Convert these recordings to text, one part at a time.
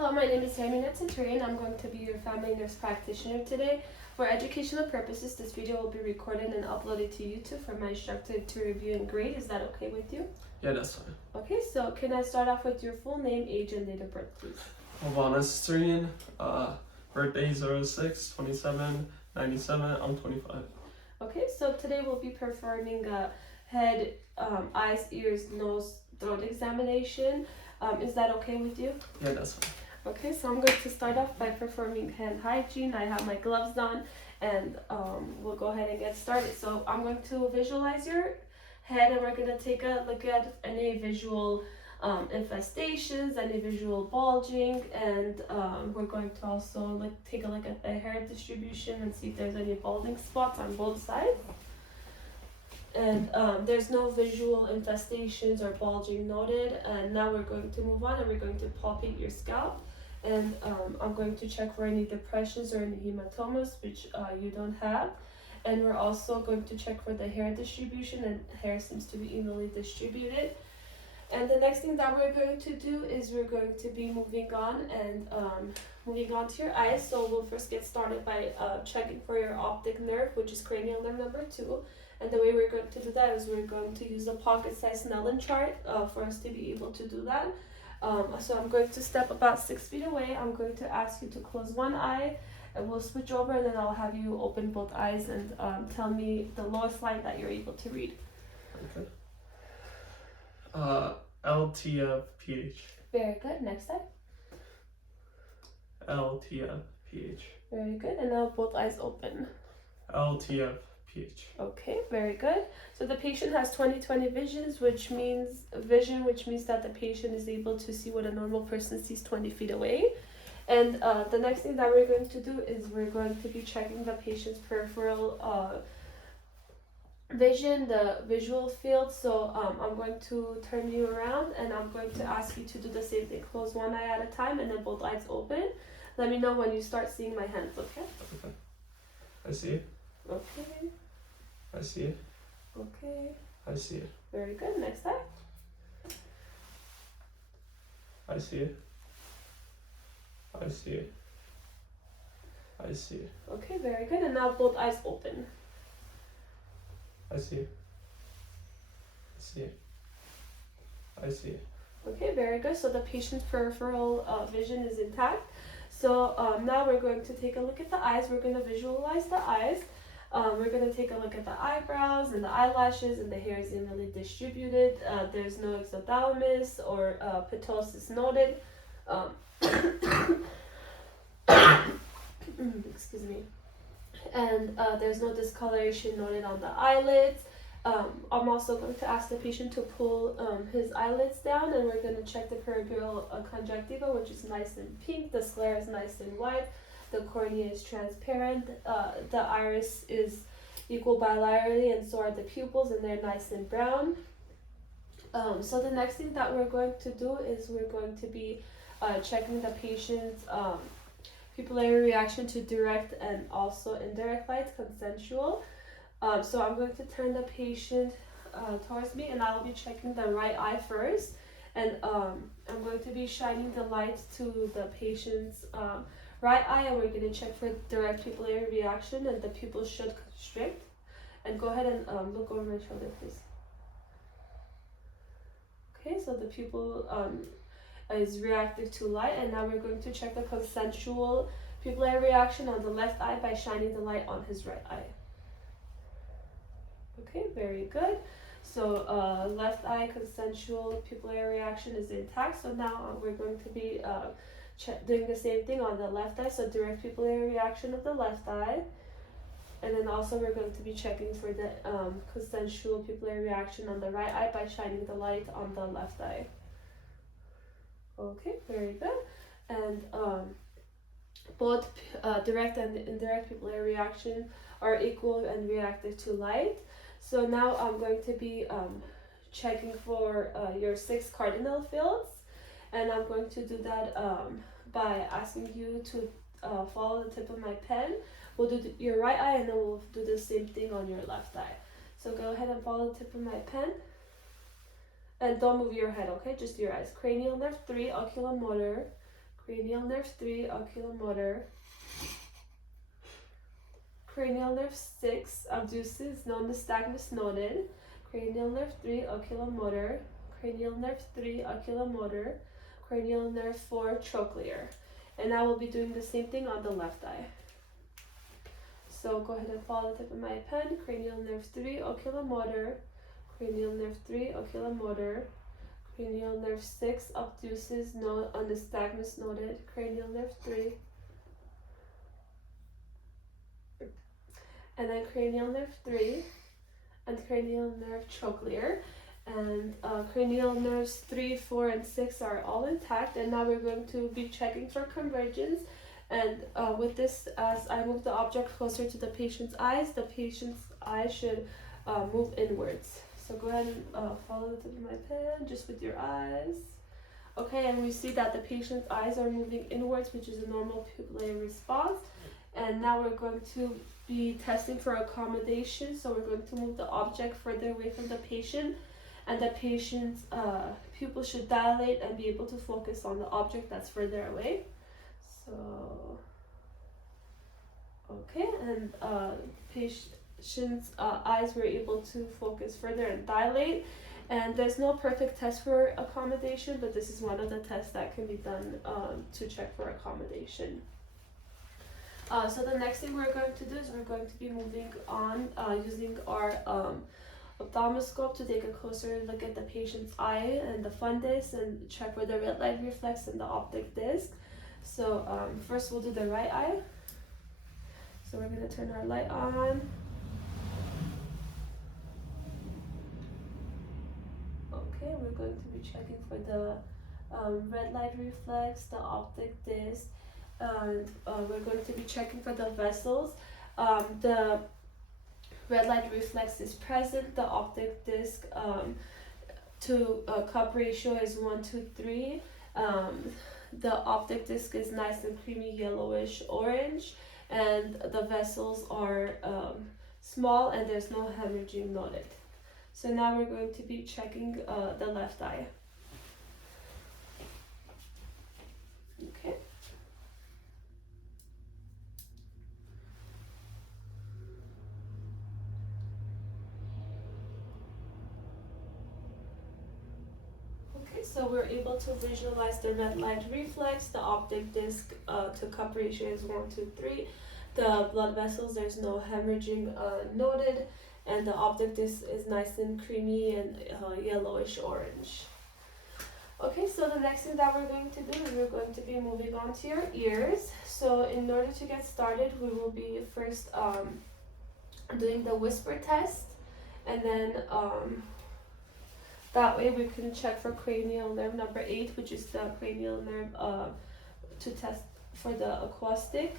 Hello, my name is Hermine Tsaturyan. I'm going to be your family nurse practitioner today. For educational purposes, this video will be recorded and uploaded to YouTube for my instructor to review and grade. Is that okay with you? Yeah, that's fine. Okay, so can I start off with your full name, age, and date of birth, please? Hermine Tsaturyan, birthday 06/27/97. I'm 25. Okay, so today we'll be performing a head, eyes, ears, nose, throat examination. Is that okay with you? Yeah, that's fine. Okay, so I'm going to start off by performing hand hygiene. I have my gloves on and we'll go ahead and get started. So I'm going to visualize your head and we're going to take a look at any visual infestations, any visual bulging, and we're going to also take a look at the hair distribution and see if there's any balding spots on both sides. And there's no visual infestations or bulging noted. And now we're going to move on and we're going to palpate your scalp. And I'm going to check for any depressions or any hematomas, which you don't have. And we're also going to check for the hair distribution, and hair seems to be evenly distributed. And the next thing that we're going to do is we're going to be moving on to your eyes. So we'll first get started by checking for your optic nerve, which is cranial nerve number 2. And the way we're going to do that is we're going to use a pocket-sized Snellen chart for us to be able to do that. So I'm going to step about 6 feet away. I'm going to ask you to close one eye, and we'll switch over, and then I'll have you open both eyes and tell me the lowest line that you're able to read. Okay. LTF PH. Very good. Next eye. LTF PH. Very good. And now both eyes open. LTF PH. Okay, very good. So the patient has 20/20 visions, which means that the patient is able to see what a normal person sees 20 feet away. And the next thing that we're going to do is we're going to be checking the patient's peripheral vision, the visual field. So I'm going to turn you around and I'm going to ask you to do the same thing. Close one eye at a time and then both eyes open. Let me know when you start seeing my hands, okay? Okay. I see it. Okay. I see it. Okay. I see it. Very good. Next eye. I see it. I see it. I see it. Okay, very good. And now both eyes open. I see it. I see it. I see it. Okay, very good. So the patient's peripheral vision is intact. So now we're going to take a look at the eyes. We're going to visualize the eyes. We're going to take a look at the eyebrows and the eyelashes, and the hair is evenly distributed. There's no exothalamus or ptosis noted. Excuse me. And there's no discoloration noted on the eyelids. I'm also going to ask the patient to pull his eyelids down, and we're going to check the periorbital conjunctiva, which is nice and pink. The sclera is nice and white. The cornea is transparent. The iris is equal bilaterally, and so are the pupils, and they're nice and brown. So the next thing that we're going to do is we're going to be checking the patient's pupillary reaction to direct and also indirect light, consensual. So I'm going to turn the patient towards me, and I'll be checking the right eye first. And I'm going to be shining the light to the patient's right eye, and we're going to check for direct pupillary reaction, and the pupil should constrict. And go ahead and look over my shoulder, please. Okay, so the pupil is reactive to light, and now we're going to check the consensual pupillary reaction on the left eye by shining the light on his right eye. Okay, very good. So left eye consensual pupillary reaction is intact. So now we're going to be doing the same thing on the left eye. So direct pupillary reaction of the left eye. And then also we're going to be checking for the consensual pupillary reaction on the right eye by shining the light on the left eye. Okay, very good. And both direct and indirect pupillary reaction are equal and reactive to light. So now I'm going to be checking for your 6 cardinal fields, and I'm going to do that by asking you to follow the tip of my pen. We'll do your right eye, and then we'll do the same thing on your left eye. So go ahead and follow the tip of my pen. And don't move your head, okay? Just your eyes. Cranial nerve 3, oculomotor. cranial nerve 3, oculomotor, cranial nerve 6, abduces, non-nystagmus noted, cranial nerve 3, oculomotor, cranial nerve 3, oculomotor, cranial nerve 4, trochlear. And I will be doing the same thing on the left eye. So go ahead and follow the tip of my pen. Cranial nerve 3, oculomotor, cranial nerve 3, oculomotor, cranial nerve 6, obtuses, no, nystagmus noted, cranial nerve 3, and then cranial nerve 3, and cranial nerve trochlear. And cranial nerves 3, 4, and 6 are all intact. And now we're going to be checking for convergence. And with this, as I move the object closer to the patient's eyes should move inwards. So go ahead and follow the tip of my pen just with your eyes. Okay, and we see that the patient's eyes are moving inwards, which is a normal pupillary response. And now we're going to be testing for accommodation. So we're going to move the object further away from the patient, and the patient's pupil should dilate and be able to focus on the object that's further away. So, okay, and patient's eyes were able to focus further and dilate. And there's no perfect test for accommodation, but this is one of the tests that can be done to check for accommodation. So the next thing we're going to do is we're going to be moving on using our ophthalmoscope to take a closer look at the patient's eye and the fundus and check for the red light reflex and the optic disc. So first we'll do the right eye. So we're going to turn our light on. Okay, we're going to be checking for the red light reflex, the optic disc, and we're going to be checking for the vessels. The red light reflex is present. The optic disc to cup ratio is 1:3. The optic disc is nice and creamy yellowish orange, and the vessels are small and there's no hemorrhaging noted. So now we're going to be checking the left eye. Okay. So we're able to visualize the red light reflex, the optic disc to cup ratio is 1:3. The blood vessels, there's no hemorrhaging noted, and the optic disc is nice and creamy and yellowish orange. Okay, so the next thing that we're going to do is we're going to be moving on to your ears. So in order to get started, we will be first doing the whisper test, and then that way we can check for cranial nerve number 8, which is the cranial nerve to test for the acoustic.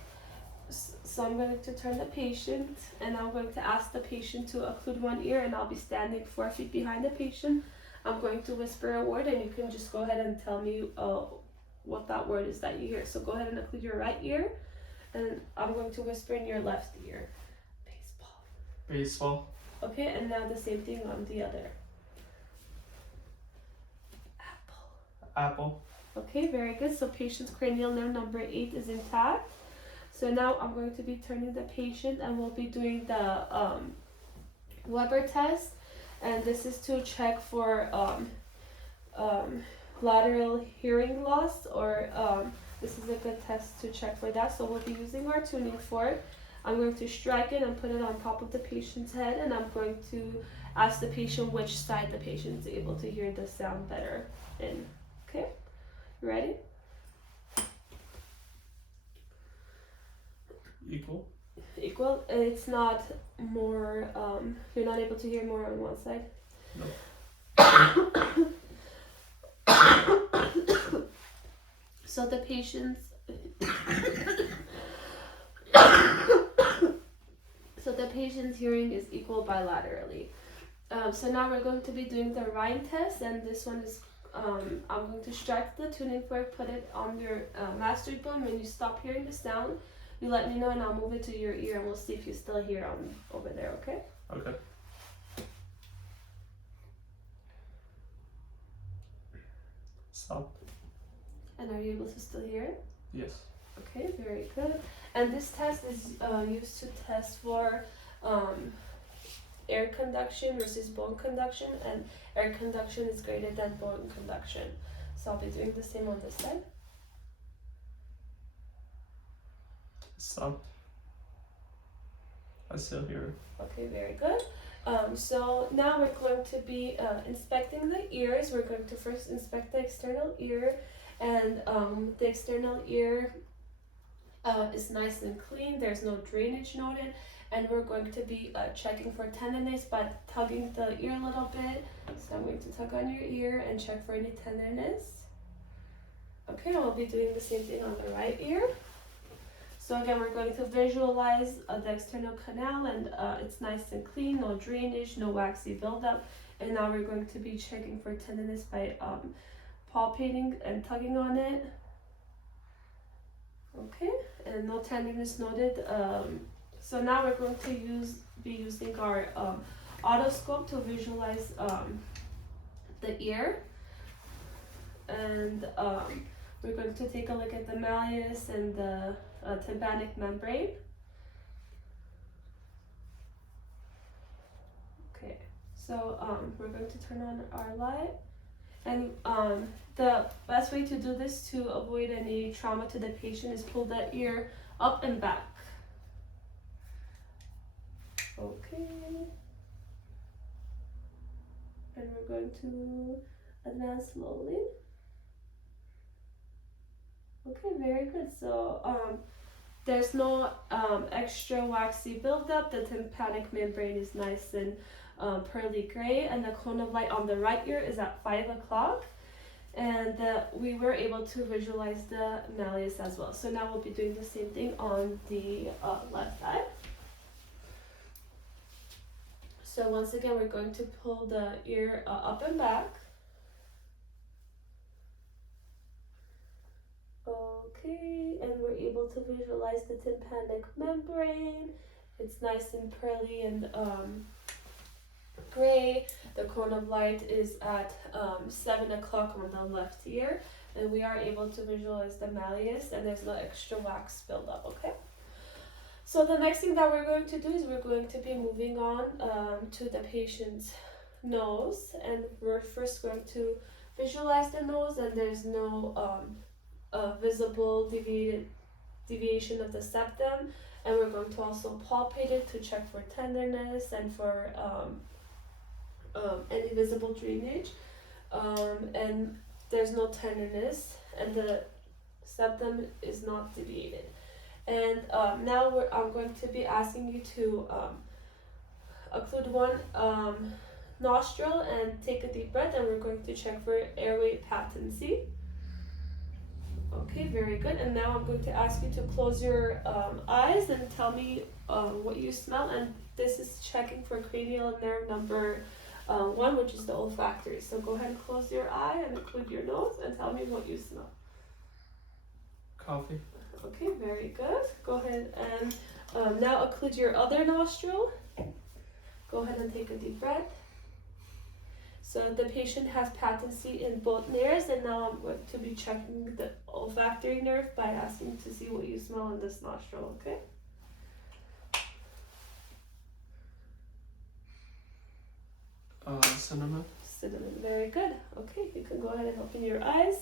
So I'm going to turn the patient, and I'm going to ask the patient to occlude one ear, and I'll be standing 4 feet behind the patient. I'm going to whisper a word, and you can just go ahead and tell me what that word is that you hear. So go ahead and occlude your right ear, and I'm going to whisper in your left ear. Baseball. Baseball. Okay, and now the same thing on the other. Apple. Okay, very good. So patient's cranial nerve number 8 is intact. So now I'm going to be turning the patient, and we'll be doing the Weber test, and this is to check for lateral hearing loss, or this is a good test to check for that. So we'll be using our tuning fork. I'm going to strike it and put it on top of the patient's head, and I'm going to ask the patient which side the patient is able to hear the sound better in. Okay, you ready? Equal. Equal. It's not more, you're not able to hear more on one side? No. So the patient's hearing is equal bilaterally. So now we're going to be doing the Rhine test, and this one is I'm going to strike the tuning fork, put it on your master bone. When you stop hearing the sound, you let me know, and I'll move it to your ear, and we'll see if you still hear over there, okay? Okay. Stop. And are you able to still hear it? Yes. Okay, very good. And this test is used to test for air conduction versus bone conduction, and air conduction is greater than bone conduction. So I'll be doing the same on this side. Stop. I still hear. Okay, very good. So now we're going to be inspecting the ears. We're going to first inspect the external ear, and the external ear is nice and clean. There's no drainage noted, and we're going to be checking for tenderness by tugging the ear a little bit. So I'm going to tug on your ear and check for any tenderness. Okay, and we'll be doing the same thing on the right ear. So again, we're going to visualize the external canal, and it's nice and clean, no drainage, no waxy buildup. And now we're going to be checking for tenderness by palpating and tugging on it. Okay, and no tenderness noted. So now we're going to be using our otoscope to visualize the ear, and we're going to take a look at the malleus and the tympanic membrane. Okay, so we're going to turn on our light, and the best way to do this to avoid any trauma to the patient is pull the ear up and back. Okay, and we're going to advance slowly. Okay, very good. So there's no extra waxy buildup. The tympanic membrane is nice and pearly gray, and the cone of light on the right ear is at 5 o'clock. And we were able to visualize the malleus as well. So now we'll be doing the same thing on the left eye. So once again, we're going to pull the ear up and back. Okay, and we're able to visualize the tympanic membrane. It's nice and pearly and gray. The cone of light is at 7 o'clock on the left ear, and we are able to visualize the malleus, and there's no extra wax buildup. Okay. So the next thing that we're going to do is we're going to be moving on to the patient's nose, and we're first going to visualize the nose, and there's no visible deviation of the septum, and we're going to also palpate it to check for tenderness and for any visible drainage, and there's no tenderness, and the septum is not deviated. And now I'm going to be asking you to occlude one nostril and take a deep breath, and we're going to check for airway patency. Okay, very good. And now I'm going to ask you to close your eyes and tell me what you smell, and this is checking for cranial nerve number 1, which is the olfactory. So go ahead and close your eye and occlude your nose and tell me what you smell. Coffee. Okay, very good. Go ahead and now occlude your other nostril. Go ahead and take a deep breath. So the patient has patency in both nares, and now I'm going to be checking the olfactory nerve by asking to see what you smell in this nostril, okay? Cinnamon. Cinnamon, very good. Okay, you can go ahead and open your eyes.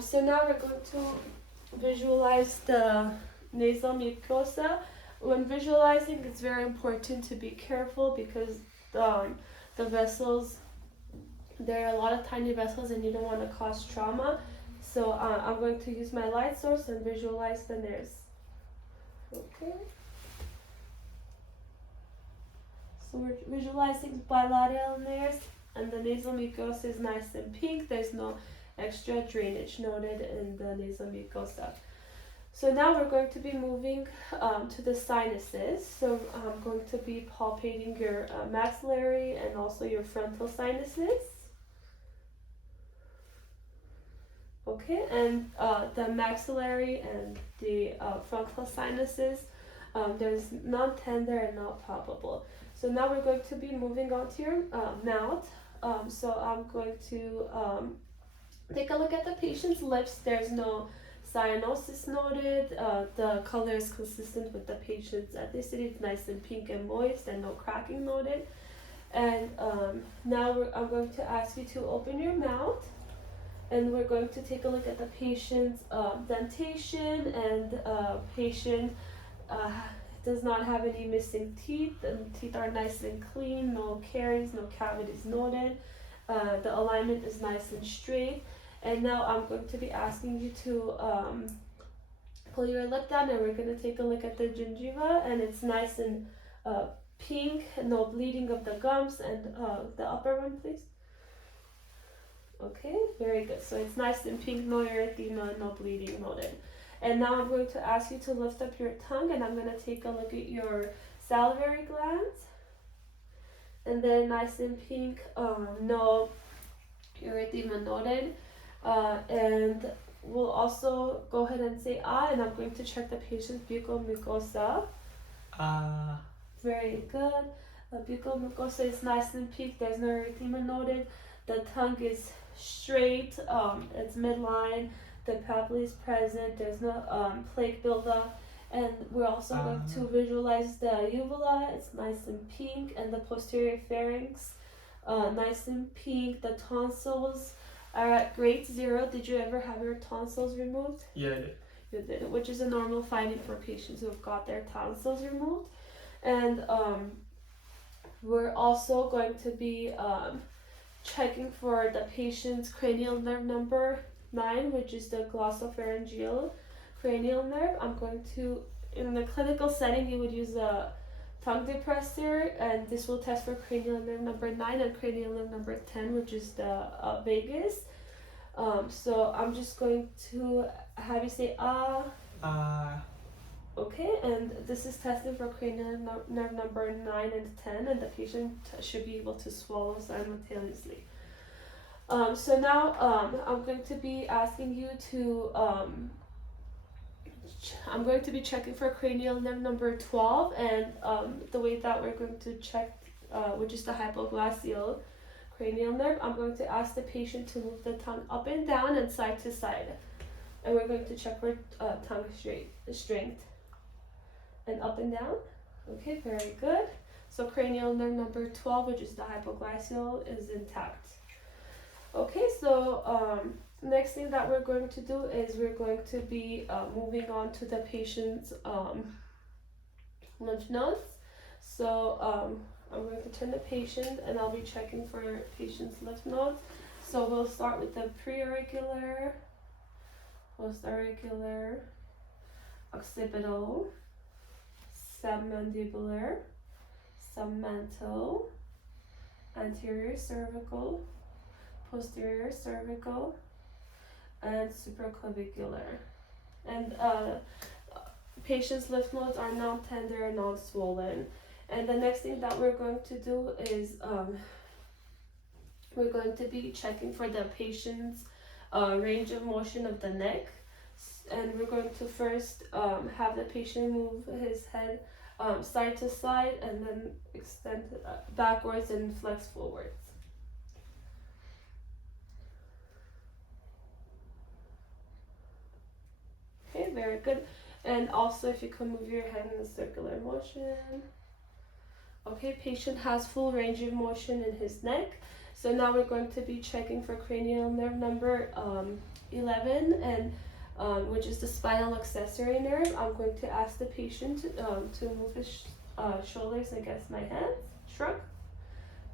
So now we're going to visualize the nasal mucosa. When visualizing, it's very important to be careful because the vessels, there are a lot of tiny vessels and you don't want to cause trauma. So I'm going to use my light source and visualize the nares. Okay. So we're visualizing bilateral nares, and the nasal mucosa is nice and pink. There's no extra drainage noted in the nasal mucosa. So now we're going to be moving to the sinuses. So I'm going to be palpating your maxillary and also your frontal sinuses. Okay, and the maxillary and the frontal sinuses, there's non-tender and not palpable. So now we're going to be moving on to your mouth. So I'm going to take a look at the patient's lips. There's no cyanosis noted. The color is consistent with the patient's ethnicity. It's nice and pink and moist, and no cracking noted. And now I'm going to ask you to open your mouth, and we're going to take a look at the patient's dentation, and patient does not have any missing teeth. The teeth are nice and clean, no caries, no cavities noted. The alignment is nice and straight. And now I'm going to be asking you to pull your lip down, and we're going to take a look at the gingiva, and it's nice and pink, no bleeding of the gums, and the upper one, please. Okay, very good. So it's nice and pink, no erythema, no bleeding noted. And now I'm going to ask you to lift up your tongue, and I'm going to take a look at your salivary glands. And then nice and pink, no erythema noted. And we'll also go ahead and say and I'm going to check the patient's buccal mucosa. Very good. The buccal mucosa is nice and pink. There's no erythema noted. The tongue is straight. It's midline. The papilla is present. There's no plaque buildup. And we're also going to visualize the uvula. It's nice and pink. And the posterior pharynx, nice and pink. The tonsils are at grade 0. Did you ever have your tonsils removed? Yeah, I did. You did, which is a normal finding for patients who have got their tonsils removed. And we're also going to be checking for the patient's cranial nerve number 9, which is the glossopharyngeal cranial nerve. I'm going to, in the clinical setting, you would use a tongue depressor, and this will test for cranial nerve number 9 and cranial nerve number 10, which is the vagus. So I'm just going to have you say okay, and this is testing for cranial nerve number 9 and 10, and the patient should be able to swallow simultaneously. So now I'm going to be asking you to I'm going to be checking for cranial nerve number 12, and the way that we're going to check, which is the hypoglossal cranial nerve, I'm going to ask the patient to move the tongue up and down and side to side. And we're going to check for tongue strength. And up and down. Okay, very good. So cranial nerve number 12, which is the hypoglossal, is intact. Okay, so next thing that we're going to do is we're going to be moving on to the patient's lymph nodes. So I'm going to turn the patient, and I'll be checking for patient's lymph nodes. So we'll start with the preauricular, postauricular, occipital, submandibular, submental, anterior cervical, posterior cervical, and supraclavicular. And patient's lymph nodes are non-tender and non-swollen. And the next thing that we're going to do is we're going to be checking for the patient's range of motion of the neck. And we're going to first have the patient move his head side to side, and then extend backwards and flex forwards. Okay, very good. And also if you can move your head in a circular motion. Okay, patient has full range of motion in his neck. So now we're going to be checking for cranial nerve number 11, and which is the spinal accessory nerve. I'm going to ask the patient to move his shoulders against my hands. Shrug.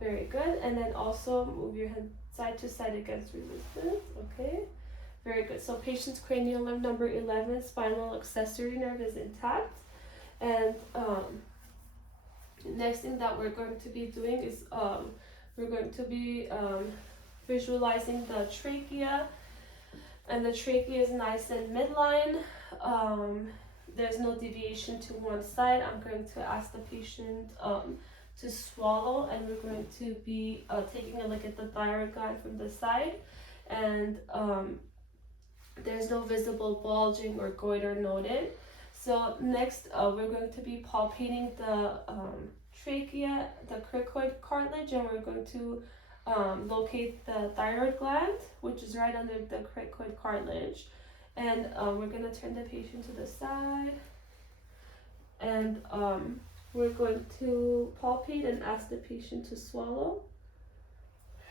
Very good. And then also move your head side to side against resistance. Okay. Very good. So patient's cranial nerve number 11, spinal accessory nerve, is intact. And next thing that we're going to be doing is we're going to be visualizing the trachea. And the trachea is nice and midline. There's no deviation to one side. I'm going to ask the patient to swallow, and we're going to be taking a look at the thyroid gland from the side. And there's no visible bulging or goiter noted. So next, we're going to be palpating the trachea, the cricoid cartilage, and we're going to locate the thyroid gland, which is right under the cricoid cartilage. And we're gonna turn the patient to the side, and we're going to palpate and ask the patient to swallow.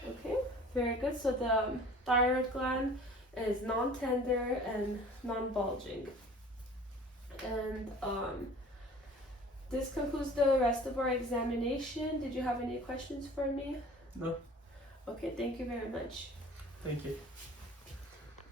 Okay, very good. So the thyroid gland is non-tender and non-bulging. And this concludes the rest of our examination. Did you have any questions for me? No. Okay, thank you very much. Thank you.